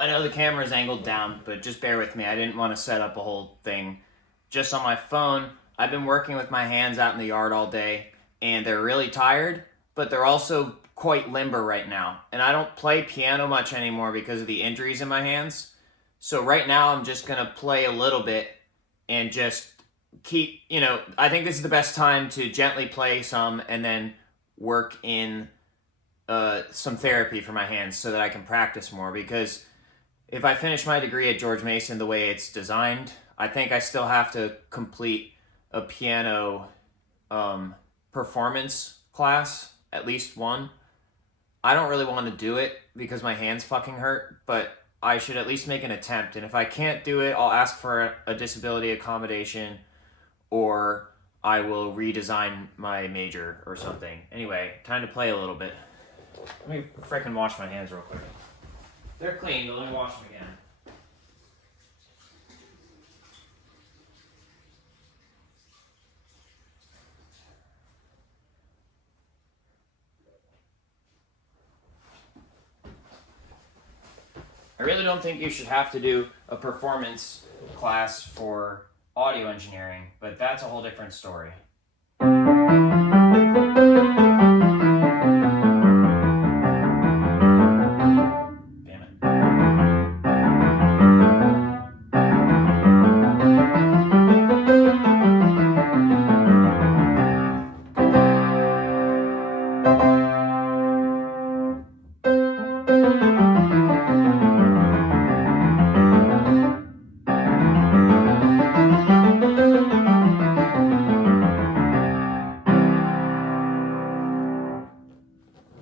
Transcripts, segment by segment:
I know the camera's angled down, but just bear with me. I didn't want to set up a whole thing just on my phone. I've been working with my hands out in the yard all day, and they're really tired, but they're also quite limber right now. And I don't play piano much anymore because of the injuries in my hands. So right now I'm just going to play a little bit and just keep, I think this is the best time to gently play some and then work in some therapy for my hands so that I can practice more because if I finish my degree at George Mason the way it's designed, I think I still have to complete a piano performance class, at least one. I don't really want to do it because my hands fucking hurt, but I should at least make an attempt. And if I can't do it, I'll ask for a disability accommodation or I will redesign my major or something. Anyway, time to play a little bit. Let me freaking wash my hands real quick. They're clean, but let me wash them again. I really don't think you should have to do a performance class for audio engineering, but that's a whole different story. Damn it.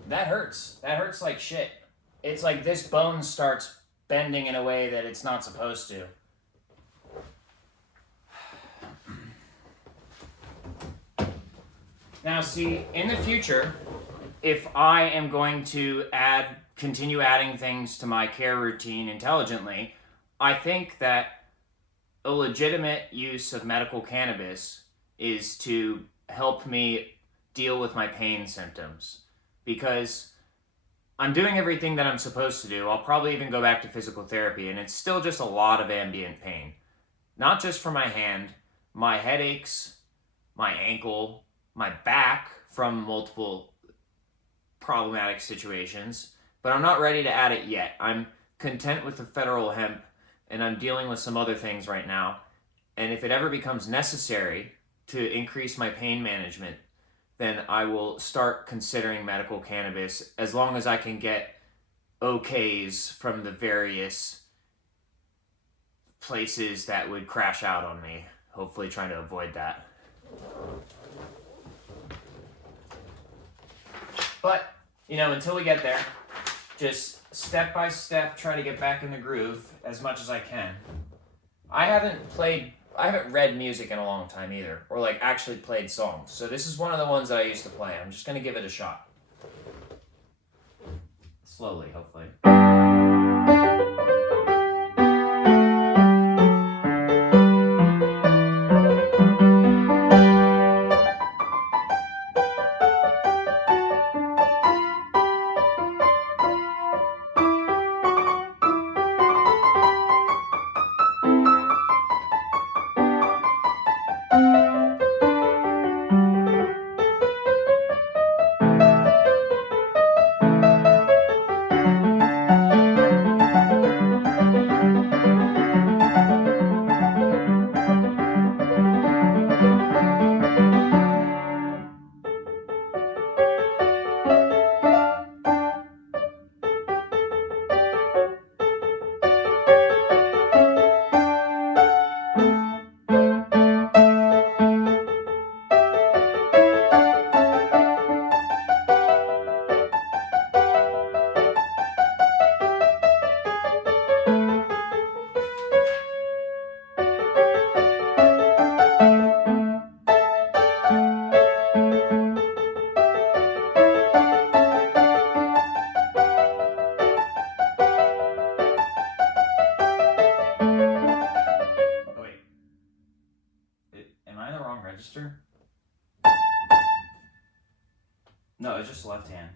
That hurts. That hurts like shit. It's like this bone starts bending in a way that it's not supposed to. Now, see, in the future, if I am going to continue adding things to my care routine intelligently, I think that a legitimate use of medical cannabis is to help me deal with my pain symptoms. Because I'm doing everything that I'm supposed to do. I'll probably even go back to physical therapy, and it's still just a lot of ambient pain. Not just for my hand, my headaches, my ankle, my back from multiple problematic situations, but I'm not ready to add it yet. I'm content with the federal hemp, and I'm dealing with some other things right now. And if it ever becomes necessary to increase my pain management, then I will start considering medical cannabis as long as I can get okays from the various places that would crash out on me. Hopefully trying to avoid that. But, until we get there, just step by step try to get back in the groove as much as I can. I haven't read music in a long time either, or like actually played songs. So this is one of the ones that I used to play. I'm just gonna give it a shot. Slowly, hopefully. Am I in the wrong register? No, it's just left hand.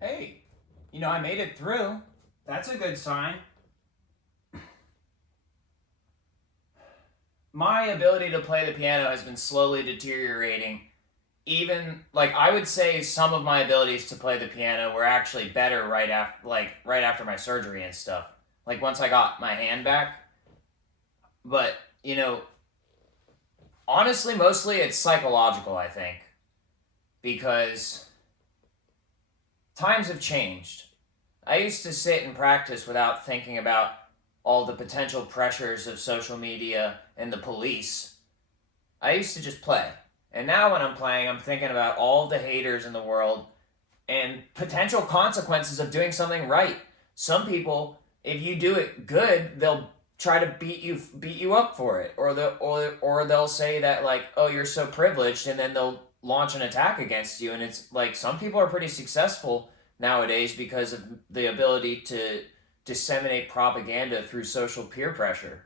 Hey, I made it through. That's a good sign. My ability to play the piano has been slowly deteriorating. Even like I would say some of my abilities to play the piano were actually better right after my surgery and stuff. Like once I got my hand back. But, honestly mostly it's psychological, I think, because times have changed. I used to sit and practice without thinking about all the potential pressures of social media and the police. I used to just play. And now when I'm playing, I'm thinking about all the haters in the world and potential consequences of doing something right. Some people, if you do it good, they'll try to beat you up for it, or they'll say that like, oh, you're so privileged, and then they'll launch an attack against you. And it's like some people are pretty successful nowadays because of the ability to disseminate propaganda through social peer pressure.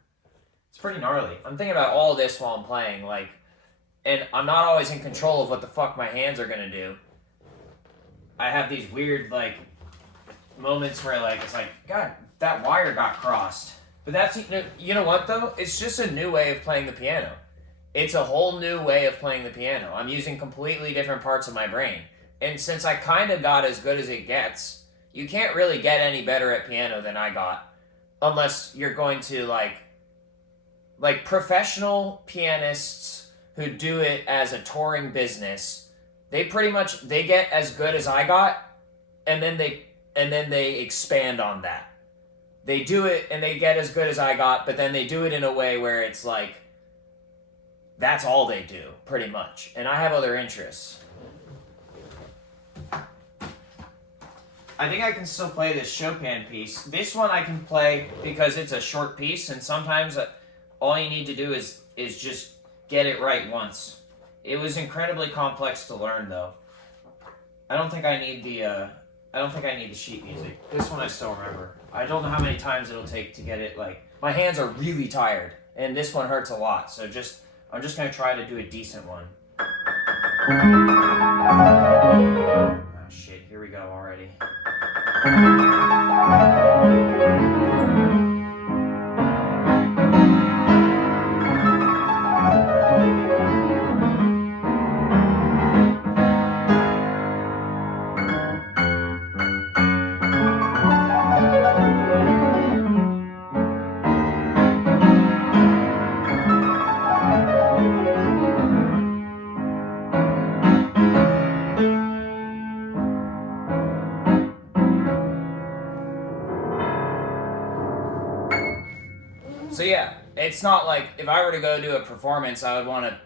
It's pretty gnarly. I'm thinking about all this while I'm playing, like, and I'm not always in control of what the fuck my hands are gonna do. I have these weird like moments where like it's like, God, that wire got crossed. But that's, you know what though? It's just a new way of playing the piano. It's a whole new way of playing the piano. I'm using completely different parts of my brain. And since I kind of got as good as it gets, you can't really get any better at piano than I got, unless you're going to like professional pianists who do it as a touring business. They get as good as I got, and then they expand on that. They do it and they get as good as I got, but then they do it in a way where it's like that's all they do, pretty much. And I have other interests. I think I can still play this Chopin piece. This one I can play because it's a short piece, and sometimes all you need to do is just get it right once. It was incredibly complex to learn, though. I don't think I need the sheet music. This one I still remember. I don't know how many times it'll take to get it, like, my hands are really tired, and this one hurts a lot, so I'm just gonna try to do a decent one. Oh shit, here we go already. So yeah, it's not like if I were to go do a performance, I would want to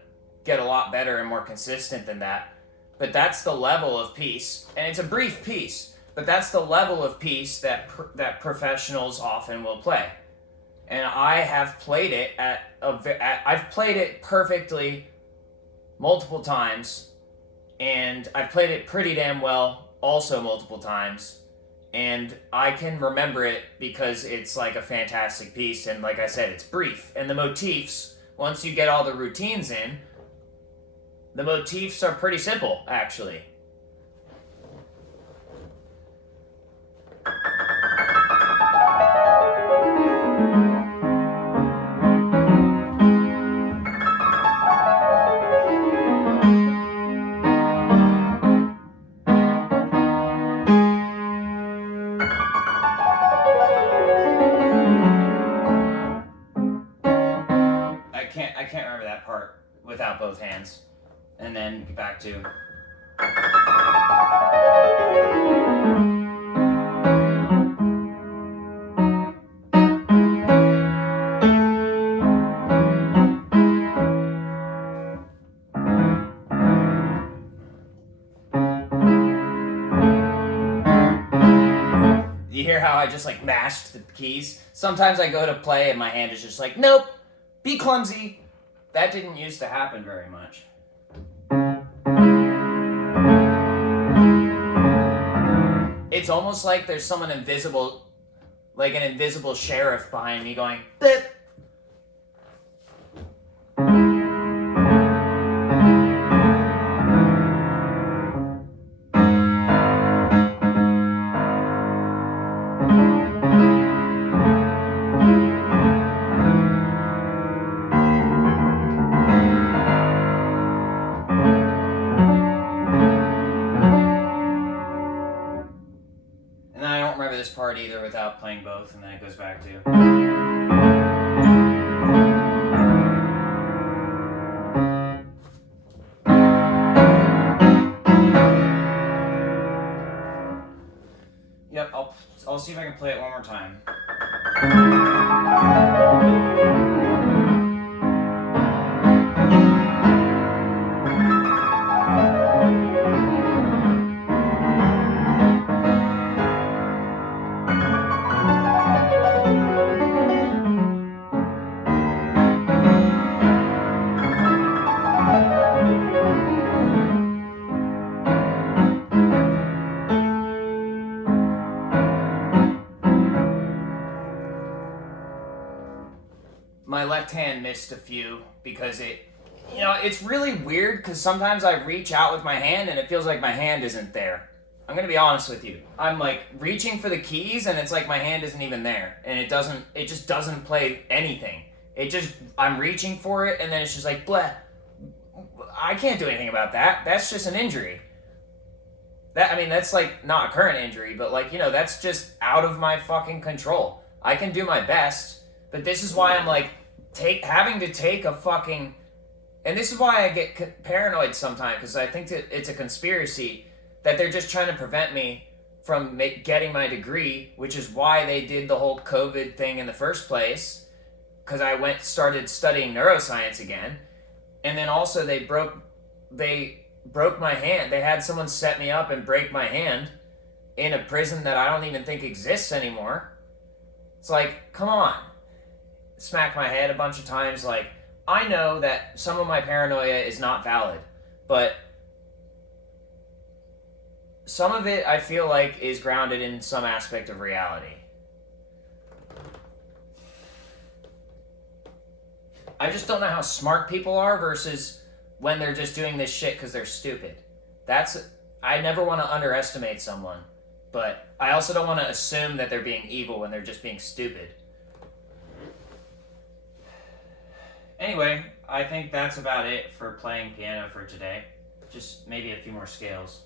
get a lot better and more consistent than that. But that's the level of piece, and it's a brief piece. But that's the level of piece that that professionals often will play, and I have played it I've played it perfectly multiple times, and I've played it pretty damn well also multiple times. And I can remember it because it's like a fantastic piece, and like I said, it's brief. And the motifs, once you get all the routines in, the motifs are pretty simple, actually. I can't remember that part without both hands. And then back to... You hear how I just like mashed the keys? Sometimes I go to play and my hand is just like, nope, be clumsy. That didn't used to happen very much. It's almost like there's someone invisible, like an invisible sheriff behind me going, bip. And then I don't remember this part either without playing both, and then it goes back to... Yep, I'll see if I can play it one more time. My left hand missed a few because it's really weird because sometimes I reach out with my hand and it feels like my hand isn't there. I'm gonna be honest with you. I'm like reaching for the keys and it's like my hand isn't even there and it just doesn't play anything. I'm reaching for it and then it's just like, bleh. I can't do anything about that. That's just an injury. That's like not a current injury, but like, that's just out of my fucking control. I can do my best, but this is why I'm like, having to take a fucking... And this is why I get paranoid sometimes, because I think that it's a conspiracy, that they're just trying to prevent me from getting my degree, which is why they did the whole COVID thing in the first place, because I started studying neuroscience again. And then also they broke my hand. They had someone set me up and break my hand in a prison that I don't even think exists anymore. It's like, come on. Smack my head a bunch of times. Like, I know that some of my paranoia is not valid, but some of it I feel like is grounded in some aspect of reality. I just don't know how smart people are versus when they're just doing this shit because they're stupid. I never want to underestimate someone, but I also don't want to assume that they're being evil when they're just being stupid. Anyway, I think that's about it for playing piano for today. Just maybe a few more scales.